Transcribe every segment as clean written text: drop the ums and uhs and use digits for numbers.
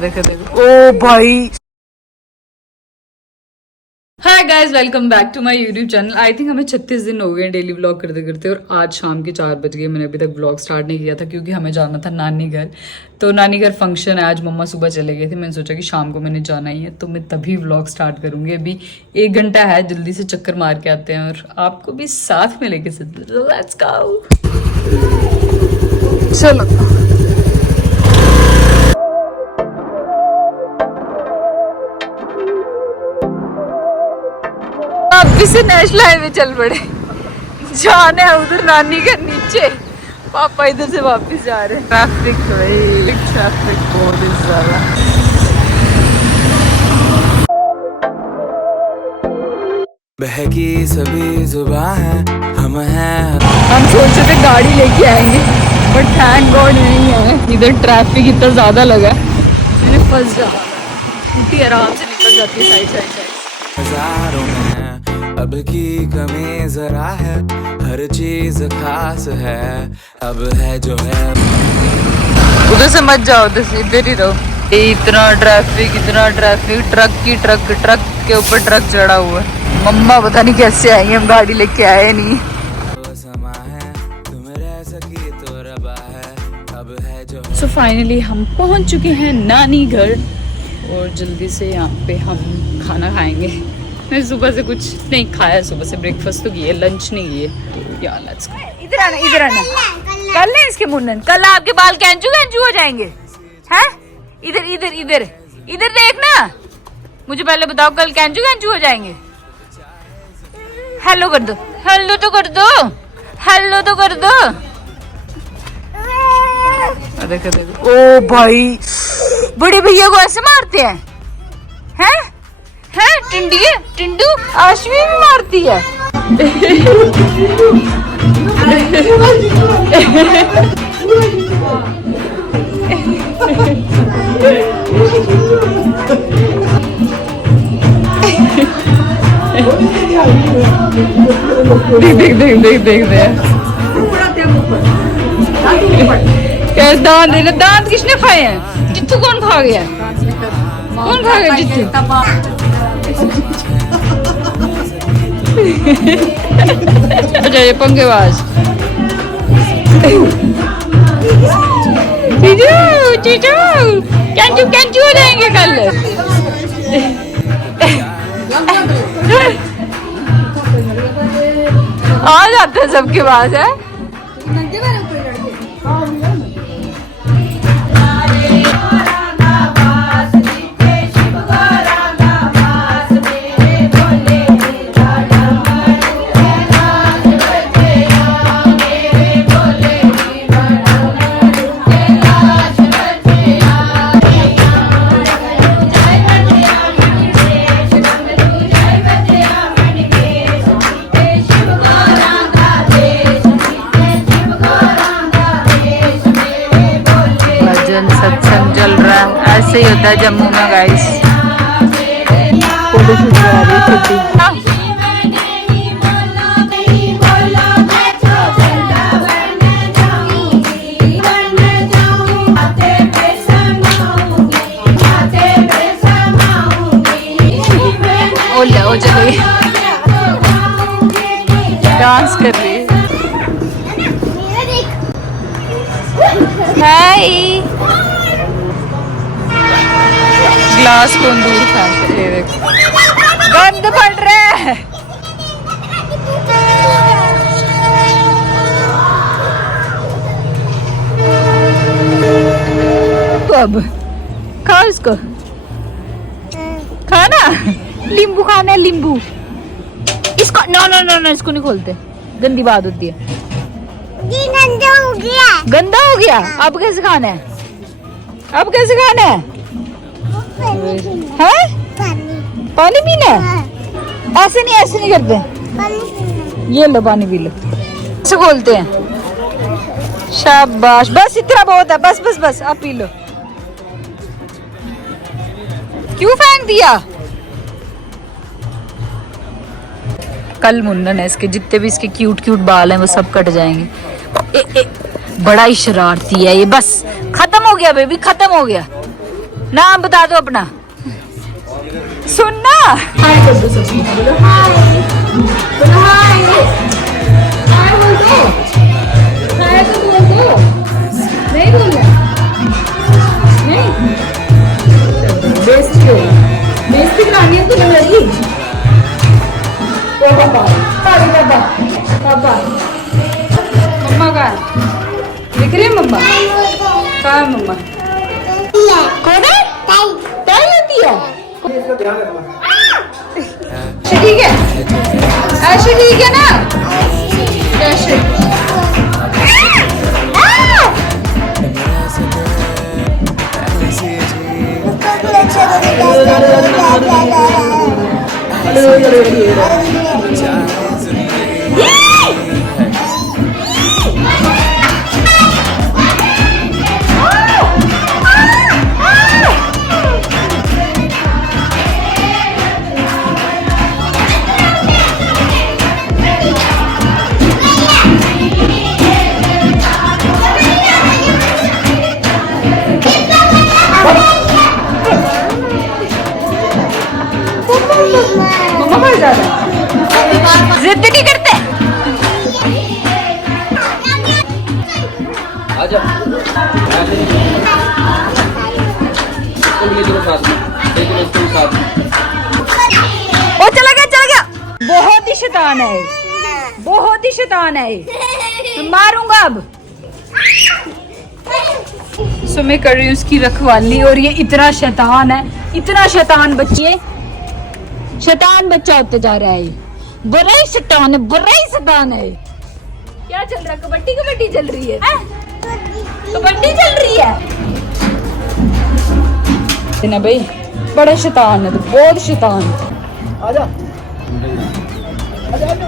देखो देखो ओ भाई। Hi guys, welcome back to my YouTube channel. I think हमें 36 दिन हो गए डेली व्लॉग करते करते, और आज शाम के 4 बज गए। मैंने अभी तक व्लॉग स्टार्ट नहीं किया था क्योंकि हमें जाना था नानी घर। तो नानी घर फंक्शन है आज, मम्मा सुबह चले गए थे। मैंने सोचा कि शाम को मैंने जाना ही है तो मैं तभी व्लॉग स्टार्ट करूंगी। अभी 1 घंटा है, जल्दी से चक्कर मार के आते हैं और आपको भी साथ में लेके चलते हैं। लेट्स गो, चलो। वापिस से नेशनल हाईवे चल पड़े, जाने उधर नानी के नीचे। पापा इधर से वापस जा रहे हैं। ट्रैफिक बहुत ही ज्यादा। बहकी सभी जुबां है, हम सोचे थे गाड़ी लेके आएंगे बट थैंक गॉड नहीं है। इधर ट्रैफिक इतना ज्यादा लगा, मैंने फंस जा। स्कूटी आराम से निकल जाती है साइड साइड साइड। नजारों में अब की कमी जरा है, हर चीज खास है, अब है जो है। उधर से मत जाओ, उधर से इधर ही रहो। इतना ट्रैफिक, ट्रक के ऊपर ट्रक चढ़ा हुआ है। मम्मा पता नहीं कैसे आई, हम गाड़ी लेके आए नहीं। समा है तुम रह सकी तो रबा है, अब है जो। सो फाइनली हम पहुंच चुके हैं नानी घर, और जल्दी से यहाँ पे हम खाना खाएंगे। मैं सुबह से कुछ नहीं खाया, सुबह से ब्रेकफास्ट तो किए, लंच नहीं किए। तो यार लेट्स गो। इधर आना, इधर आना। कल है इसके मुंडन, कल आपके बाल कैंचू कैंचू हो जाएंगे हैं। इधर इधर इधर इधर देखना, मुझे पहले बताओ कल कैंचू कैंचू हो जाएंगे। हेलो कर दो, हेलो तो कर दो, हेलो तो कर दो। देखो देखो ओ भाई, बड़े भैया को ऐसे मारते हैं हैं? टिंडू आशमी भी मारती है। देख दांत किसने खाए हैं? जित्तू कौन खा गया? कौन खा गया जित्तू? अच्छा ये पंगेबाज। कैंचू हो जाएंगे कल। आ जाते हैं सबके पास है। सत्संग चल रहा है, ऐसे ही होता है जम्मू में गाइस। फोटो शूट करा रही है छोटी। ओ चली डांस कर रही है। हाय, ग्लास को दूर फेंक रहे, देखो गंद पड़ रहा है। तो अब खा इसको, खाना नींबू खाना है, नींबू। इसको नो नो नो नो, इसको नहीं खोलते, गंदी बात होती है। गंदा हो गया, गंदा हो गया। अब कैसे खाना है? अब कैसे खाना है? पानी पीना है? ऐसे नहीं करते। ये लो पानी पी लो। ऐसे खोलते हैं। शाबाश, बस इतना बहुत है, बस बस बस, अब पी लो। क्यों फेंक दिया? कल मुंडन है इसके, जितने भी इसके क्यूट क्यूट बाल हैं वो सब कट जाएंगे। बड़ा ही शरारती है ये। बस खत्म हो गया बेबी, खत्म हो गया। नाम बता दो अपना, सुनना। हाय कर दो सभी, बोलो हाय, बोलो हाय, हाय बोल दो, हाय तो बोल दो, नहीं बोलना, नहीं बेइज्जती हो, बेइज्जती करानी है तुम्हें मेरी। पापा पापा पापा मम्मा का दिख रही है, मम्मा कहाँ है, मम्मा कौन है, ताई होती है। ठीक है, ऐसे ठीक है ना, ऐसे जिद नहीं करते। आजा ओ चला गया, बहुत ही शैतान है, बहुत ही शैतान है, मैं मारूंगा अब। सो मैं कर रही हूँ उसकी रखवाली, और ये इतना शैतान है, इतना शैतान बच्चे, शैतान बच्चा होते जा रहा है, बुरा ही शैतान है, बुरा ही शैतान है। क्या चल रहा है, कबड्डी कबड्डी चल रही है, कबड्डी चल रही है ना भाई, बड़ा शैतान है, तो बहुत शैतान। आजा आजा आजा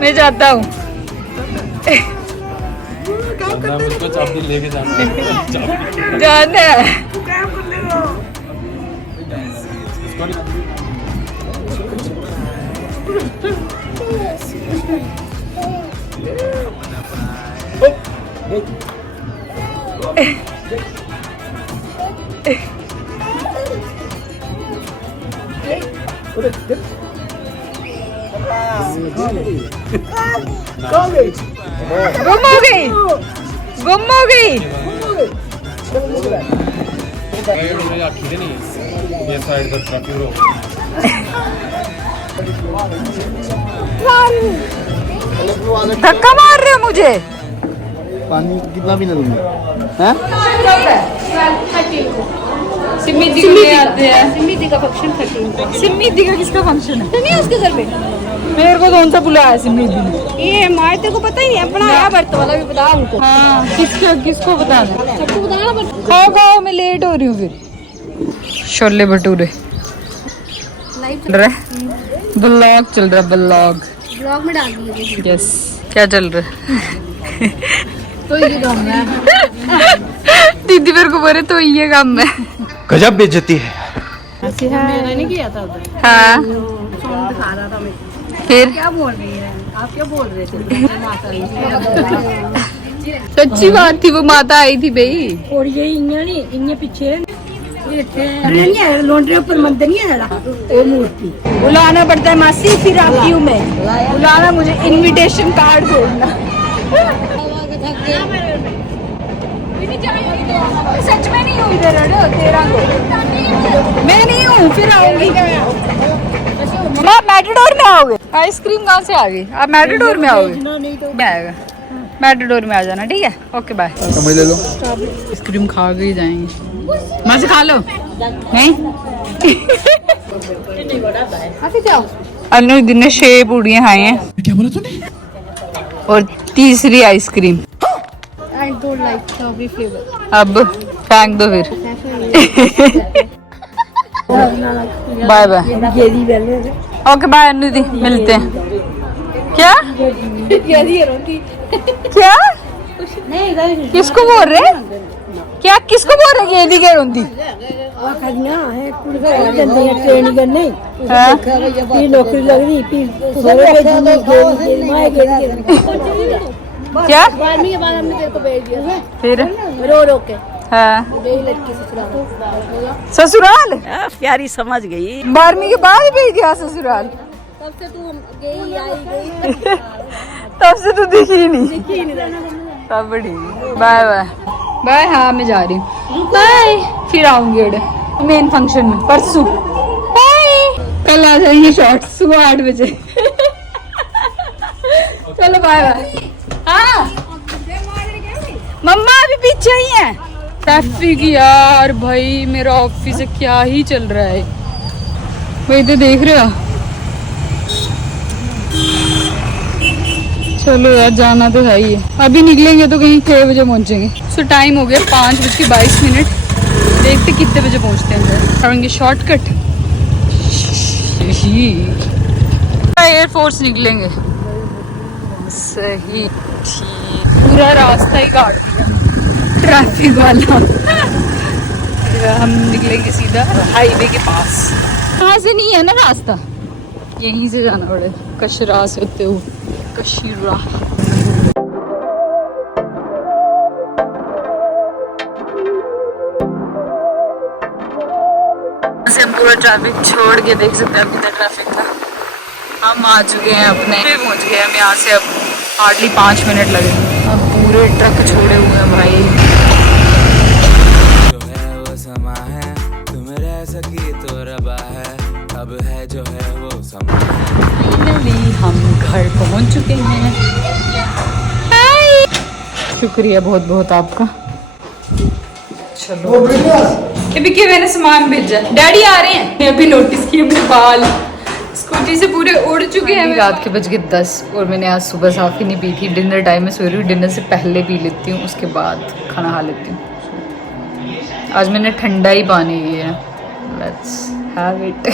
मैं जाता हूँ। चाबी लेके जाना है। गुम हो गई, गुम हो गई। ये साइड पर ट्रैफिक रोक। धक्का मार रहे हो मुझे। पानी कितना भी ना दूंगा, हैं? सिम्मी दी को आते हैं। सिम्मी दी का फंक्शन 13। सिम्मी दी का किसका फंक्शन है? नहीं उसके घर पे। मेरे को कौन सा बुलाया सिम्मी दी ने? ये हमारे तेरे को पता ही नहीं, अपना आया बर्त वाला भी बता उनको। हाँ किसको बताना? सबको बताना बर्त। खाओ मैं लेट हो रही हूँ फिर। छोले भटूरे चल रहा है, ब्लॉग चल रहा है, ब्लॉग में डाल दिए। यस, क्या चल रहा है? तो ये काम है। दीदी मेरे को बोले तो ये काम है। गजब बेइज्जती है। मैंने नहीं किया था उधर। हाँ सॉन्ग दिखा रहा था मैं। फिर क्या बोल रही है आप, क्या बोल रहे थे? सच्ची बात थी, वो माता आई थी भाई। और ये इन्हें पीछे लौंडे ऊपर मंदिर नहीं है वो मूर्ति बुलाना पड़ता है मासी, फिर आती हूँ मैं। बुलाना मुझे, इनविटेशन कार्ड भेजना। सच में नहीं हूँ इधर, 13 को मैं नहीं हूँ, फिर आऊंगी। आप मैटाडोर में आओगे? आइसक्रीम कहाँ से आ गई? आप मैटाडोर में आओगे? मैं आएगा, मैटाडोर में आ जाना, ठीक है? Okay bye. समझ ले लो, आइसक्रीम खा के ही जाएंगे। वहाँ से खा लो। नहीं अनुज दिन ने 6 पूड़ियाँ खाई हैं। क्या बोला तूने? और तीसरी ice cream. I don't like strawberry flavor. अब फेंक दो फिर। Bye bye. Okay bye Anudi, मिलते हैं। क्या क्या नहीं किसको बोल रहे क्या किसको बोल रहे गेदी के रोंदी ट्रेनिंग करने हाँ? फिर नौकरी लग रही क्या 12वीं के बाद हमने तेरे को भेज दिया फिर रो रो के हाँ गई लड़की ससुराल ससुराल प्यारी समझ गई 12वीं के बाद ही भेज दिया ससुराल तब से तू गई आई गई तब से तो दिखी नहीं तब ठीक बाय बाय बाय हाँ मैं जा रही हूँ बाय फिर आऊंगी मेन फंक्शन में परसों बाय कल आ जाएंगे शॉर्ट सुबह 8 बजे चलो बाय बाय हाँ मम्मा अभी पीछे ही है ट्रैफिक यार भाई मेरा ऑफिस से क्या ही चल रहा है वही तो देख रहे हो चलो यार जाना तो है ही है अभी निकलेंगे तो कहीं 6 बजे पहुंचेंगे सो टाइम हो गया 5:22 देखते कितने बजे पहुंचते हैं करेंगे शॉर्टकट एयरफोर्स निकलेंगे सही ठीक पूरा रास्ता ही काट दिया ट्रैफिक वाला हम निकलेंगे सीधा हाईवे के पास यहाँ से नहीं है ना रास्ता यहीं से जाना पड़ेगा कशरा से होते हुए कशीरा से हम पूरा ट्रैफिक छोड़ के देख सकते हैं कितना ट्रैफिक था हम आ चुके हैं अपने पहुंच गए हम यहाँ से अब हार्डली 5 मिनट लगे अब पूरे ट्रक छोड़े हुए हैं भाई जो है वो समा है तुम रह सकी तो रबा है अब है जो है वो समा है फाइनली हम घर पहुंच चुके हैं हाय शुक्रिया बहुत बहुत आपका चलो अभी क्या मैंने सामान भेजा डैडी आ रहे हैं अभी नोटिस किया हमने बाल स्कूटी से पूरे उड़ चुके हैं रात के 10 और मैंने आज सुबह साफ ही नहीं पी थी डिनर टाइम में सो रही हूँ डिनर से पहले पी लेती हूँ उसके बाद खाना खा लेती हूँ आज मैंने ठंडा ही पानी किया है लेट्स हैव इट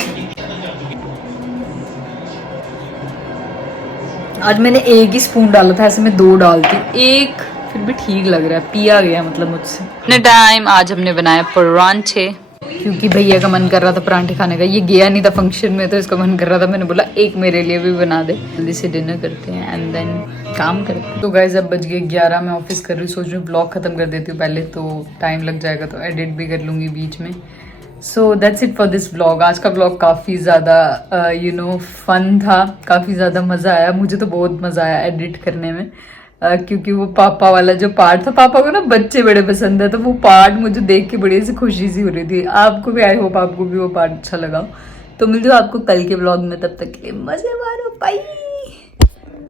आज मैंने 1 ही स्पून डाला था ऐसे मैं 2 डालती एक फिर भी ठीक लग रहा है पिया गया मतलब मुझसे इतने टाइम आज हमने बनाया परांठे क्योंकि भैया का मन कर रहा था परांठे खाने का ये गया नहीं था फंक्शन में तो इसका मन कर रहा था मैंने बोला एक मेरे लिए भी बना दे जल्दी से डिनर करते हैं एंड देन काम करते हैं तो गाइस अब बज गए 11 मैं ऑफिस कर रही हूँ सोच रही हूँ ब्लॉग खत्म कर देती हूँ पहले तो टाइम लग जाएगा तो एडिट भी कर लूँगी बीच में so that's it for this blog आज का ब्लॉग काफ़ी ज़्यादा यू नो फन था काफ़ी ज़्यादा मज़ा आया मुझे तो बहुत मज़ा आया एडिट करने में क्योंकि वो पापा वाला जो पार्ट था पापा को ना बच्चे बड़े पसंद है तो वो पार्ट मुझे देख के बड़ी सी खुशी सी हो रही थी आपको भी आई होप आपको भी वो पार्ट अच्छा लगा तो मिलती हूँ आपको कल के ब्लॉग में तब तक के लिए मज़े मारो बाय।